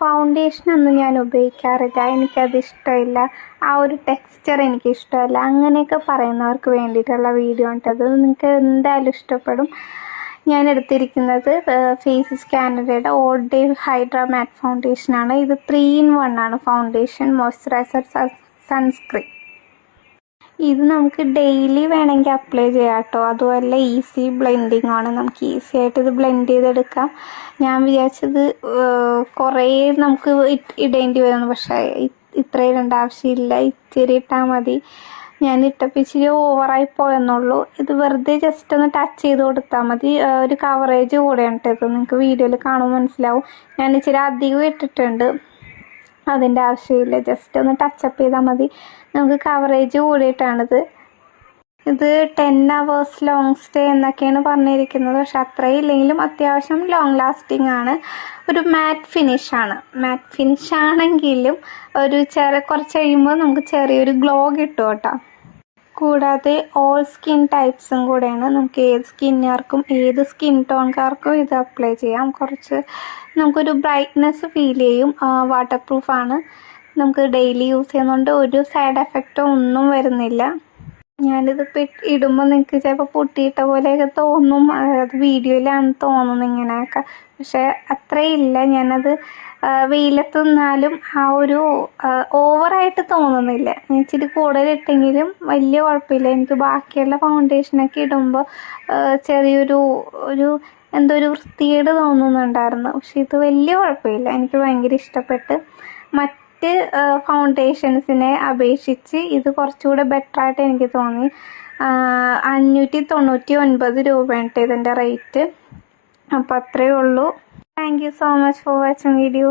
ഫൗണ്ടേഷനൊന്നും ഞാൻ ഉപയോഗിക്കാറില്ല, എനിക്കത് ഇഷ്ടമില്ല, ആ ഒരു ടെക്സ്ചർ എനിക്കിഷ്ടമല്ല, അങ്ങനെയൊക്കെ പറയുന്നവർക്ക് വേണ്ടിയിട്ടുള്ള വീഡിയോ ഉണ്ട്. അത് നിങ്ങൾക്ക് എന്തായാലും ഇഷ്ടപ്പെടും. ഞാൻ എടുത്തിരിക്കുന്നത് ഫേസസ് കാനഡയുടെ ഓൾ ഡേ ഹൈഡ്ര മാറ്റ് ഫൗണ്ടേഷനാണ്. ഇത് 3 in 1 ആണ്, ഫൗണ്ടേഷൻ, മോയ്സ്ചറൈസർ, സൺസ്ക്രീൻ. ഇത് നമുക്ക് ഡെയിലി വേണമെങ്കിൽ അപ്ലൈ ചെയ്യാം കേട്ടോ. അതുപോലെ ഈസി ബ്ലെൻഡിങ് ആണ്, നമുക്ക് ഈസി ആയിട്ട് ഇത് ബ്ലെൻഡ് ചെയ്തെടുക്കാം. ഞാൻ വിചാരിച്ചത് കുറേ നമുക്ക് ഇടേണ്ടി വരുന്നു, പക്ഷേ ഇത്ര ഇടേണ്ട ആവശ്യമില്ല, ഇത്തിരി ഇട്ടാൽ മതി. ഞാൻ ഇട്ടപ്പോൾ ഇച്ചിരി ഓവറായി പോയെന്നുള്ളൂ. ഇത് വെറുതെ ജസ്റ്റ് ഒന്ന് ടച്ച് ചെയ്ത് കൊടുത്താൽ മതി. ഒരു കവറേജ് കൂടെയാണ് ഇത്, നിങ്ങൾക്ക് വീഡിയോയിൽ കാണുമ്പോൾ മനസ്സിലാവും. ഞാൻ ഇച്ചിരി അധികം ഇട്ടിട്ടുണ്ട്, അതിൻ്റെ ആവശ്യമില്ല, ജസ്റ്റ് ഒന്ന് ടച്ചപ്പ് ചെയ്താൽ മതി. നമുക്ക് കവറേജ് കൂടിയിട്ടാണിത്. ഇത് 10 hours ലോങ് സ്റ്റേ എന്നൊക്കെയാണ് പറഞ്ഞിരിക്കുന്നത്, പക്ഷെ അത്രയും ഇല്ലെങ്കിലും അത്യാവശ്യം ലോങ് ലാസ്റ്റിംഗ് ആണ്. ഒരു മാറ്റ് ഫിനിഷാണ്. മാറ്റ് ഫിനിഷ് ആണെങ്കിലും ഒരു കുറച്ച് കഴിയുമ്പോൾ നമുക്ക് ചെറിയൊരു ഗ്ലോ കിട്ടും കേട്ടോ. കൂടാതെ ഓൾ സ്കിൻ ടൈപ്സും കൂടെയാണ്, നമുക്ക് ഏത് സ്കിന്നുകാർക്കും ഏത് സ്കിൻ ടോൺകാർക്കും ഇത് അപ്ലൈ ചെയ്യാം. നമുക്കൊരു ബ്രൈറ്റ്നെസ് ഫീൽ ചെയ്യും. വാട്ടർ പ്രൂഫാണ്, നമുക്ക് ഡെയിലി യൂസ് ചെയ്യുന്നതുകൊണ്ട് ഒരു സൈഡ് എഫക്റ്റോ ഒന്നും വരുന്നില്ല. ഞാനിതിപ്പോൾ ഇടുമ്പോൾ നിങ്ങൾക്ക് ചിലപ്പോൾ പൊട്ടിയിട്ട പോലെയൊക്കെ തോന്നും, അത് വീഡിയോയിലാണ് തോന്നുന്നത് ഇങ്ങനെയൊക്കെ, പക്ഷേ അത്രയില്ല. ഞാനത് വെയിലത്ത് നിന്നാലും ആ ഒരു ഓവറായിട്ട് തോന്നുന്നില്ല. ഞാൻ ഇച്ചിരി കൂടുതലിട്ടെങ്കിലും വലിയ കുഴപ്പമില്ല. എനിക്ക് ബാക്കിയുള്ള ഫൗണ്ടേഷനൊക്കെ ഇടുമ്പോൾ ചെറിയൊരു എന്തോ ഒരു വൃത്തികേട് തോന്നുന്നുണ്ടായിരുന്നു, പക്ഷെ ഇത് വലിയ കുഴപ്പമില്ല, എനിക്ക് ഭയങ്കര ഇഷ്ടപ്പെട്ട്. മറ്റ് ഫൗണ്ടേഷൻസിനെ അപേക്ഷിച്ച് ഇത് കുറച്ചുകൂടെ ബെറ്ററായിട്ട് എനിക്ക് തോന്നി. 599 രൂപയാണ് ഇതിൻ്റെ റേറ്റ്. അപ്പോൾ അത്രയേ ഉള്ളൂ. Thank you so much for watching video.